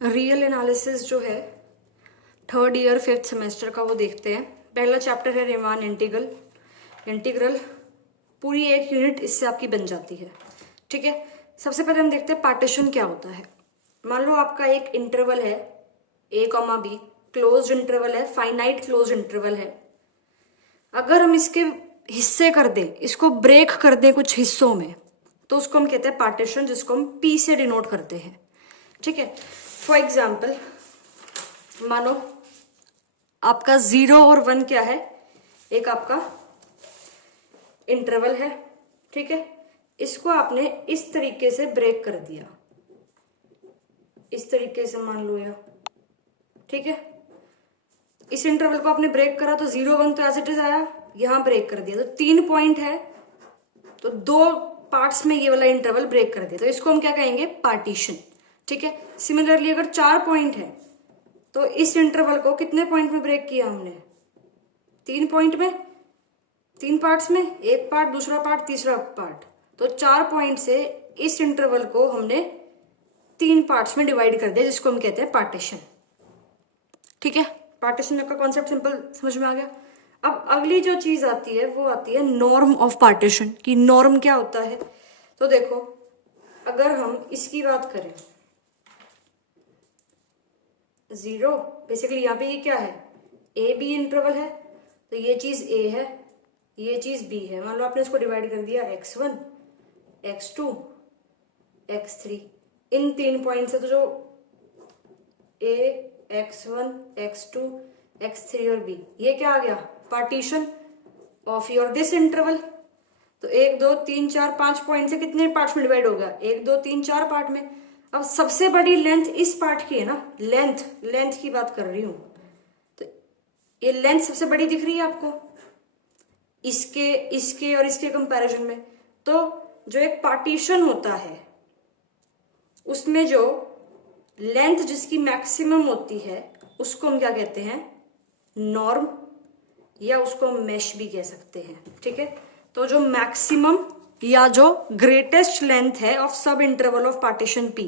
Real analysis जो है third year 5th semester का वो देखते हैं। पहला चैप्टर है रीमान इंटीग्रल। इंटीग्रल पूरी एक यूनिट इससे आपकी बन जाती है। ठीक है, सबसे पहले हम देखते हैं पार्टीशन क्या होता है। मान लो आपका एक इंटरवल है a, b, क्लोज्ड इंटरवल है, फाइनाइट क्लोज्ड इंटरवल है। अगर हम इसके हिस्से कर दें, इसको ब्रेक कर दें कुछ हिस्सों में, तो उसको हम कहते हैं पार्टीशन, जिसको हम p से डिनोट करते हैं। ठीक है, फॉर एग्जाम्पल मानो आपका 0 और 1 क्या है, एक आपका इंटरवल है। ठीक है, इसको आपने इस तरीके से ब्रेक कर दिया, इस तरीके से मान लो या, ठीक है, इस इंटरवल को आपने ब्रेक करा तो 0 1 तो एज इट इज आया, यहां ब्रेक कर दिया तो 3 पॉइंट है, तो 2 पार्ट्स में ये वाला इंटरवल ब्रेक कर दिया, तो इसको हम क्या कहेंगे, पार्टीशन। ठीक है, सिमिलरली अगर 4 पॉइंट है तो इस इंटरवल को कितने पॉइंट में ब्रेक किया हमने, 3 पॉइंट में, 3 पार्ट्स में, एक पार्ट, दूसरा पार्ट, तीसरा पार्ट, तो 4 पॉइंट से इस इंटरवल को हमने 3 पार्ट्स में डिवाइड कर दिया, जिसको हम कहते हैं पार्टीशन। ठीक है, पार्टीशन का कॉन्सेप्ट सिंपल समझ में आ गया। अब अगली जो चीज आती है वो आती है नॉर्म ऑफ पार्टीशन की। नॉर्म क्या होता है, तो देखो अगर हम इसकी बात करें, 0 बेसिकली यहाँ पे ये क्या है, ए बी इंटरवल है, तो ये चीज ए है, ये चीज बी है। मान लो आपने इसको डिवाइड कर दिया x1, x2, x3, इन 3 पॉइंट से, तो जो a, x1, x2, x3 और b, ये क्या आ गया, partition of your this interval. तो 1 2 3 4 5 पॉइंट से कितने पार्ट्स में डिवाइड हो गया, 1 2 3 4 पार्ट में। अब सबसे बड़ी लेंथ इस पार्ट की है ना, लेंथ की बात कर रही हूं, तो ये लेंथ सबसे बड़ी दिख रही है आपको इसके और इसके कंपैरिजन में। तो जो एक पार्टीशन होता है उसमें जो लेंथ जिसकी मैक्सिमम होती है उसको हम क्या कहते हैं, नॉर्म, या उसको मेश भी कह सकते हैं। ठीक है, तो जो मैक्सिमम या जो ग्रेटेस्ट लेंथ है ऑफ सब इंटरवल ऑफ पार्टीशन पी।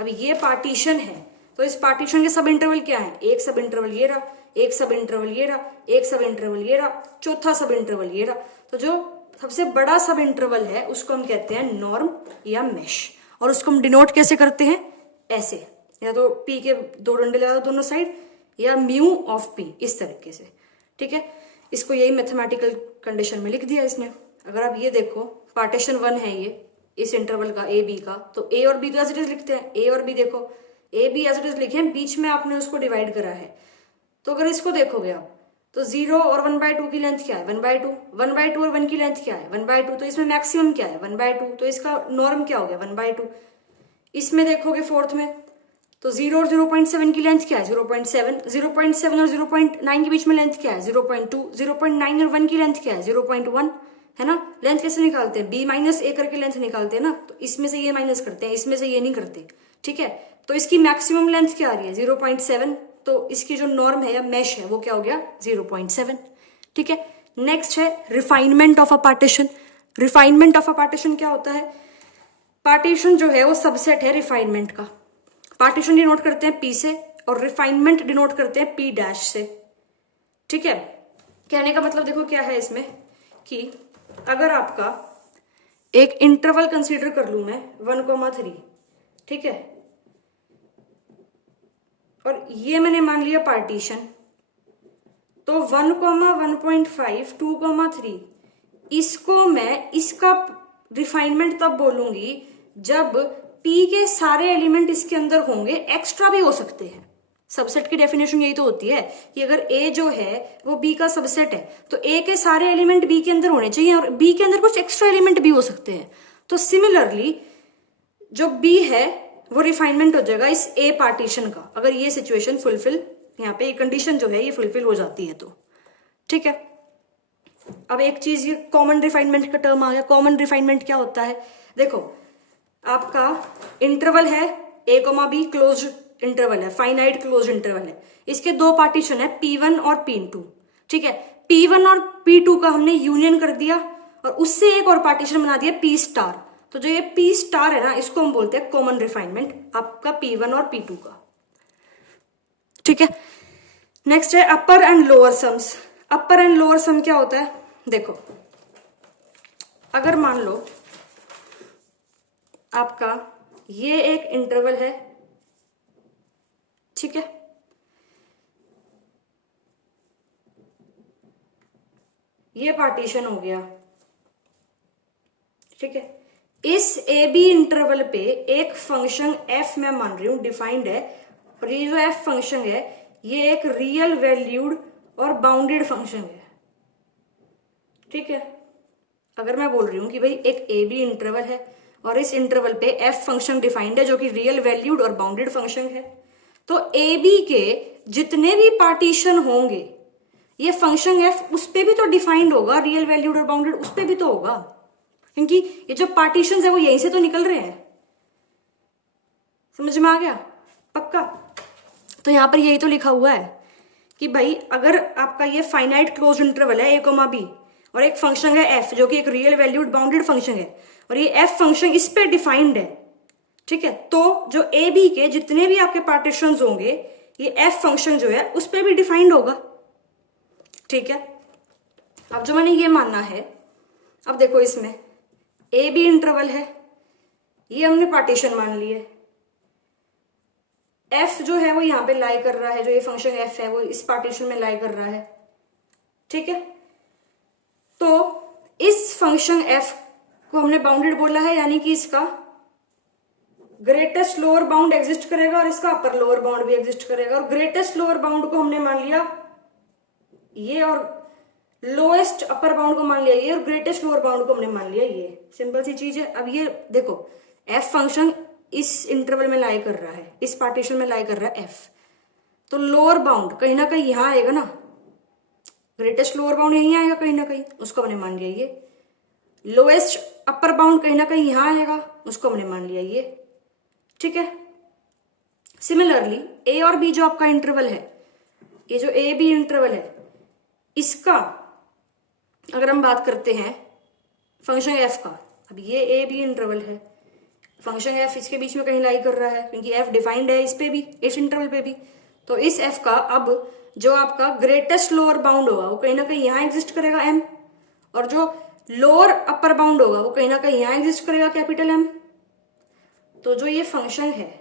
अब ये पार्टीशन है, तो इस पार्टीशन के सब इंटरवल क्या है, एक सब इंटरवल ये रहा, एक सब इंटरवल ये रहा, एक सब इंटरवल ये रहा, चौथा सब इंटरवल ये रहा। तो जो सबसे बड़ा सब इंटरवल है उसको हम कहते हैं नॉर्म या मेश, और उसको हम डिनोट कैसे करते हैं, ऐसे, या तो पी के 2 डंडे लगा दो दोनों साइड, या म्यू ऑफ पी, इस तरीके से। ठीक है, इसको यही मैथमेटिकल कंडीशन में लिख दिया इसने। अगर आप ये देखो, पार्टीशन 1 है ये इस इंटरवल का, ए बी का, तो ए और बी तो एज इट इज लिखते हैं, ए और बी देखो, A B as it is लिखे हैं, बीच में आपने उसको डिवाइड करा है। तो अगर इसको देखोगे आप, तो 0 और 1/2 की लेंथ क्या है, 1/2, 1/2 और 1 की लेंथ क्या है, 1/2, तो इसमें मैक्सिमम क्या है, 1/2, तो इसका नॉर्म क्या हो गया, 1/2। इसमें देखोगे फोर्थ में, तो 0 और 0.7 की लेंथ क्या है, 0.7, 0.7 और 0.9 के बीच में लेंथ क्या है, 0.2, 0.9 और 1 की लेंथ क्या है, 0.1, है ना। लेंथ कैसे निकालते हैं, b माइनस ए करके लेंथ निकालते हैं ना, तो इसमें से ये माइनस करते हैं, इसमें से ये नहीं करते। ठीक है, तो इसकी मैक्सिमम लेंथ क्या आ रही है, 0.7, तो इसकी जो नॉर्म है या मेश है वो क्या हो गया, 0.7। ठीक है, नेक्स्ट है refinement of a partition. Refinement of a partition क्या होता है, पार्टीशन जो है वो सबसेट है रिफाइनमेंट का। पार्टीशन डिनोट करते हैं पी से, और रिफाइनमेंट डिनोट करते हैं पी डैश से। ठीक है, कहने का मतलब देखो क्या है इसमें, कि अगर आपका एक इंटरवल कंसीडर कर लू मैं 1,3, ठीक है, और ये मैंने मान लिया पार्टीशन, तो 1, 1.5, 2, 3, इसको मैं इसका रिफाइनमेंट तब बोलूंगी जब P के सारे एलिमेंट इसके अंदर होंगे, एक्स्ट्रा भी हो सकते हैं। सबसेट की डेफिनेशन यही तो होती है कि अगर A जो है वो B का सबसेट है, तो A के सारे एलिमेंट B के अंदर होने चाहिए, और B के अंदर कुछ एक्स्ट्रा एलिमेंट भी हो सकते हैं। तो सिमिलरली जो B है वो रिफाइनमेंट हो जाएगा इस A पार्टीशन का, अगर ये सिचुएशन फुलफिल, यहाँ पे ये कंडीशन जो है ये फुलफिल हो जाती है तो। ठीक है, अब एक चीज, ये कॉमन रिफाइनमेंट का टर्म आ गया। कॉमन रिफाइनमेंट क्या होता है, देखो आपका इंटरवल है a, b, क्लोज इंटरवल है, फाइनाइट क्लोज इंटरवल है, इसके 2 पार्टीशन है, P1 और P2। ठीक है, P1 और P2 का हमने यूनियन कर दिया, और उससे एक और पार्टीशन बना दिया P स्टार। तो जो ये P स्टार है ना, इसको हम बोलते हैं कॉमन रिफाइनमेंट आपका P1 और P2 का। ठीक है। नेक्स्ट है upper and lower sums. Upper and lower sum क्या होता है, देखो अगर मान लो आपका ये एक इंटरवल है, ठीक है, ये पार्टीशन हो गया, ठीक है। इस ए बी इंटरवल पे एक फंक्शन एफ मैं मान रही हूं डिफाइंड है, और ये जो एफ फंक्शन है ये एक रियल वैल्यूड और बाउंडेड फंक्शन है, ठीक है। अगर मैं बोल रही हूं कि भाई एक ए बी इंटरवल है और इस इंटरवल पे एफ फंक्शन डिफाइंड है जो कि रियल वैल्यूड और बाउंडेड फंक्शन है, तो ए बी के जितने भी पार्टीशन होंगे ये फंक्शन एफ उस पे भी तो डिफाइंड होगा, रियल वैल्यूड और बाउंडेड उस पे भी तो होगा, क्योंकि ये जो पार्टीशन है वो यहीं से तो निकल रहे हैं। समझ में आ गया पक्का? तो यहां पर यही तो लिखा हुआ है कि भाई अगर आपका ये फाइनाइट क्लोज इंटरवल है ए कोमा बी और एक फंक्शन है एफ जो कि एक रियल वैल्यूड बाउंडेड फंक्शन है और ये एफ फंक्शन इस पे डिफाइंड है, ठीक है, तो जो ए बी के जितने भी आपके पार्टीशन होंगे ये एफ फंक्शन जो है उस पे भी डिफाइंड होगा, ठीक है। अब जो मैंने ये मानना है, अब देखो इसमें ए बी इंटरवल है, ये हमने पार्टीशन मान लिए, एफ जो है वो यहां पे लाई कर रहा है, जो ये फंक्शन एफ है वो इस पार्टीशन में लाई कर रहा है, ठीक है। तो इस फंक्शन एफ को हमने बाउंडेड बोला है, यानी कि इसका ग्रेटेस्ट लोअर बाउंड एग्जिस्ट करेगा और इसका अपर लोअर बाउंड भी एग्जिस्ट करेगा, और ग्रेटेस्ट लोअर बाउंड को हमने मान लिया ये और लोएस्ट अपर बाउंड को मान लिया ये और ग्रेटेस्ट लोअर बाउंड को हमने मान लिया ये। सिंपल सी चीज है। अब ये देखो एफ फंक्शन इस इंटरवल में लाई कर रहा है, इस पार्टीशन में लाई कर रहा है एफ, तो लोअर बाउंड कहीं ना कहीं यहां आएगा ना, ग्रेटेस्ट लोअर बाउंड यहीं आएगा कहीं ना कहीं, उसको हमने मान लिया ये। लोएस्ट अपर बाउंड कहीं ना कहीं यहां आएगा, उसको हमने मान लिया ये, ठीक है। सिमिलरली ए और बी जो आपका इंटरवल है, ये जो ए बी इंटरवल है इसका अगर हम बात करते हैं फंक्शन एफ का, अब ये ए बी इंटरवल है, फंक्शन एफ इसके बीच में कहीं लाई कर रहा है क्योंकि एफ डिफाइंड है इस पे भी, इस इंटरवल पे भी, तो इस एफ का अब जो आपका ग्रेटेस्ट लोअर बाउंड होगा वो कहीं ना कहीं यहां एग्जिस्ट करेगा एम, और जो लोअर अपर बाउंड होगा वो कहीं ना कहीं यहां एग्जिस्ट करेगा कैपिटल एम। तो जो ये फंक्शन है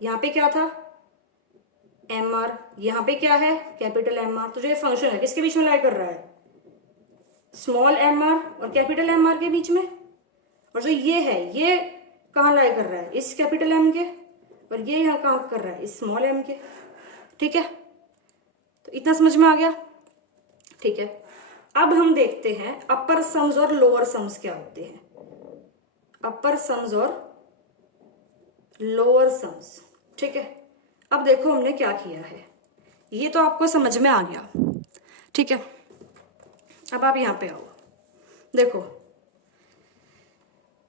यहाँ पे क्या था एम आर, यहाँ पे क्या है कैपिटल एम आर, तो जो ये फंक्शन है किसके बीच में लाई कर रहा है, स्मॉल एम आर और कैपिटल एम आर के बीच में, और जो ये है ये कहाँ लाई कर रहा है, इस कैपिटल एम के, और ये यहाँ कहाँ कर रहा है, इस स्मॉल एम के, ठीक है। तो इतना समझ में आ गया, ठीक है। अब हम देखते हैं अपर सम्स और लोअर सम्स क्या होते हैं, अपर सम्स और लोअर सम्स, ठीक है। अब देखो हमने क्या किया है, ये तो आपको समझ में आ गया, ठीक है। अब आप यहां पे आओ, देखो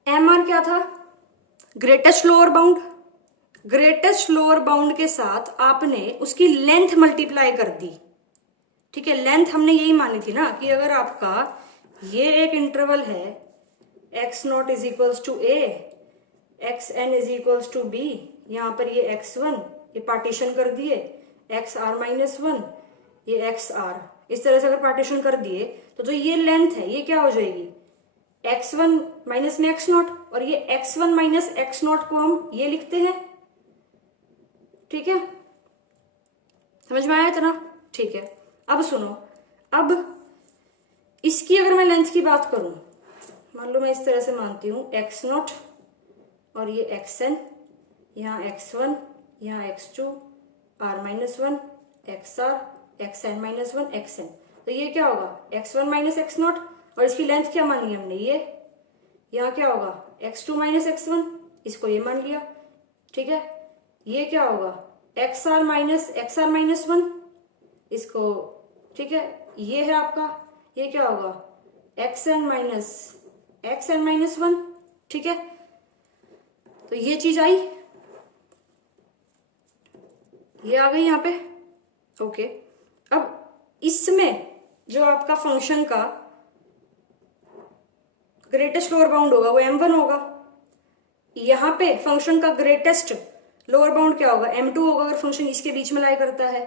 एम आर क्या था, greatest lower bound, greatest lower bound के साथ आपने उसकी लेंथ मल्टीप्लाई कर दी, ठीक है। लेंथ हमने यही मानी थी ना कि अगर आपका ये एक इंटरवल है x nought is equals to a, x n is equals to b, यहां पर ये एक्स वन ये पार्टीशन कर दिए, एक्स आर माइनस वन ये एक्स आर, इस तरह से अगर पार्टीशन कर दिए तो जो ये लेंथ है ये क्या हो जाएगी एक्स वन माइनस में एक्स नॉट, और ये x one minus x not को हम ये लिखते हैं, ठीक है। समझ में आया इतना, ठीक है। अब सुनो, अब इसकी अगर मैं लेंथ की बात करूं, मान लो मैं इस तरह से मानती हूं एक्स नॉट और ये एक्स एन, यहाँ एक्स वन यहाँ x two, r minus one x r, x n minus one x n, तो ये क्या होगा x one minus x nought, और इसकी लेंथ क्या मानी हमने ये, यहाँ क्या होगा x two minus x one, इसको ये मान लिया, ठीक है। ये क्या होगा एक्स आर माइनस वन, इसको, ठीक है। ये है आपका, ये क्या होगा एक्स एन माइनस वन, ठीक है। तो ये चीज आई, ये आ गई यहाँ पे, ओके। अब इसमें जो आपका फंक्शन का ग्रेटेस्ट लोअर बाउंड होगा वो m1 होगा, यहाँ पे फंक्शन का ग्रेटेस्ट लोअर बाउंड क्या होगा, m2 होगा अगर फंक्शन इसके बीच में लाई करता है।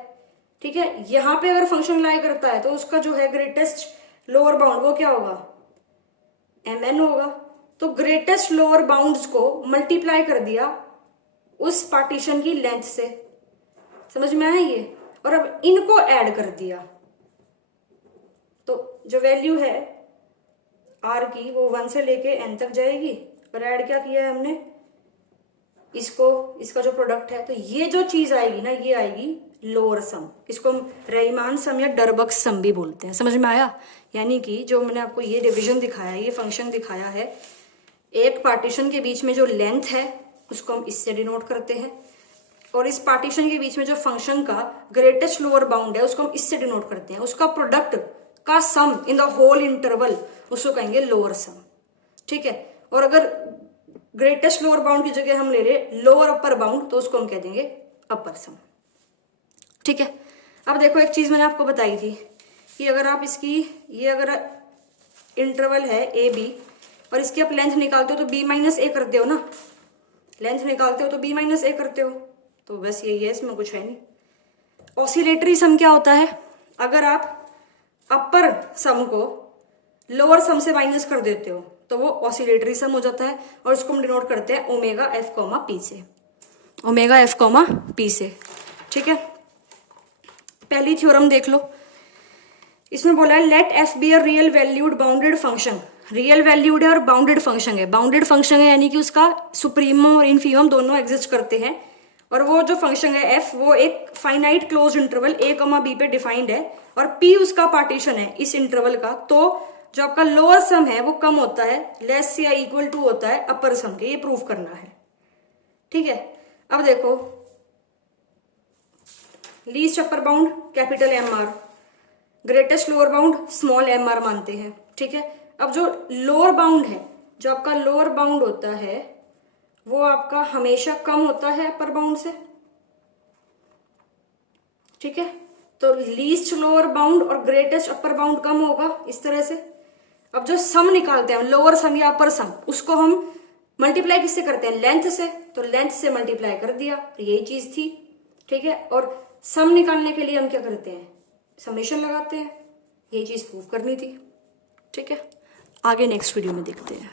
ठीक है, यहां पे अगर फंक्शन लाई करता है तो उसका जो है ग्रेटेस्ट लोअर बाउंड वो क्या होगा, mn होगा। तो ग्रेटेस्ट लोअर बाउंड्स को मल्टीप्लाई कर दिया उस पार्टीशन की लेंथ से, समझ में आया ये, और अब इनको ऐड कर दिया तो जो वैल्यू है r की वो 1 से लेके n तक जाएगी, और ऐड क्या किया है हमने, इसको, इसका जो प्रोडक्ट है, तो ये जो चीज आएगी ना ये आएगी लोअर सम। इसको हम रईमान सम या डरबक सम भी बोलते हैं, समझ में आया। यानी कि जो मैंने आपको ये डिवीजन दिखाया है, ये फंक्शन दिखाया है, एक पार्टीशन के बीच में जो लेंथ है उसको हम इससे डिनोट करते हैं, और इस पार्टीशन के बीच में जो फंक्शन का ग्रेटेस्ट लोअर बाउंड है उसको हम इससे डिनोट करते हैं, उसका प्रोडक्ट का सम इन द होल इंटरवल उसको कहेंगे लोअर सम। ठीक है, और अगर ग्रेटेस्ट लोअर बाउंड की जगह हम ले रहे लोअर अपर बाउंड तो उसको हम कह देंगे अपर सम। ठीक है, अब देखो एक चीज मैंने आपको बताई थी कि अगर आप इसकी, ये अगर इंटरवल है ए बी और इसकी आप लेंथ निकालते हो तो b माइनस ए करते हो ना, लेंथ निकालते हो तो b माइनस ए करते हो, तो बस यही है, इसमें कुछ है नहीं। ऑसिलेटरी सम क्या होता है, अगर आप अपर सम को लोअर सम से माइनस कर देते हो तो वो ऑसिलेटरी सम हो जाता है, और उसको हम डिनोट करते हैं ओमेगा एफ कॉमा पी से, ओमेगा एफ कॉमा पी से। ठीक है, पहली थ्योरम देख लो, इसमें बोला है let f be a real valued bounded function. Real valued है और बाउंडेड फंक्शन है, बाउंडेड फंक्शन है यानी कि उसका सुप्रीमम और इनफीमम दोनों एग्जिस्ट करते हैं, और वो जो फंक्शन है एफ वो एक फाइनाइट क्लोज इंटरवल ए कॉमा बी पे डिफाइंड है, और पी उसका पार्टीशन है इस इंटरवल का, तो जो आपका लोअर सम है वो कम होता है, लेस या इक्वल टू होता है अपर सम के, ये प्रूव करना है। ठीक है, अब देखो least upper bound capital M R, greatest lower bound small m R मानते हैं। ठीक है, अब जो लोअर बाउंड है, जो आपका लोअर बाउंड होता है वो आपका हमेशा कम होता है अपर बाउंड से। ठीक है, तो लीस्ट लोअर बाउंड और ग्रेटेस्ट अपर बाउंड कम होगा इस तरह से। अब जो सम निकालते हैं लोअर सम या अपर सम, उसको हम मल्टीप्लाई किससे करते हैं, लेंथ से, तो लेंथ से मल्टीप्लाई कर दिया, तो यही चीज थी। ठीक है, और सम निकालने के लिए हम क्या करते हैं, समेशन लगाते हैं, यही चीज प्रूव करनी थी। ठीक है, आगे नेक्स्ट वीडियो में देखते हैं।